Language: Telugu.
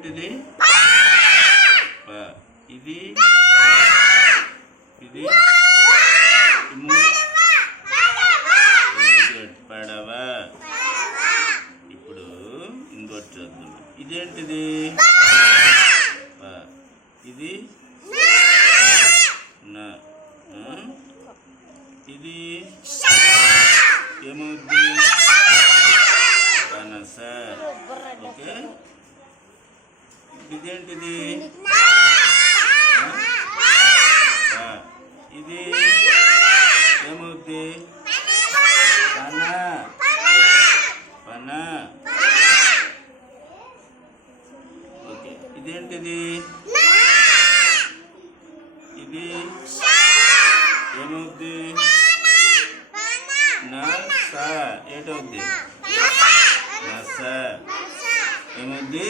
ఇదేంటిది? ఇది ఇది పడవ. ఇప్పుడు ఇంకోటి చూద్దాం. ఇదేంటిది? ఇది ఇది ఏమవుద్ది? పనస. ఓకే, ఇదేంటిది? ఇది ఏమవుద్ది? పన. పన. ఓకే, ఇదేంటిది? ఇది ఏమవుద్ది? నస. ఏటవుద్ది? నస. ఏమవుద్ది?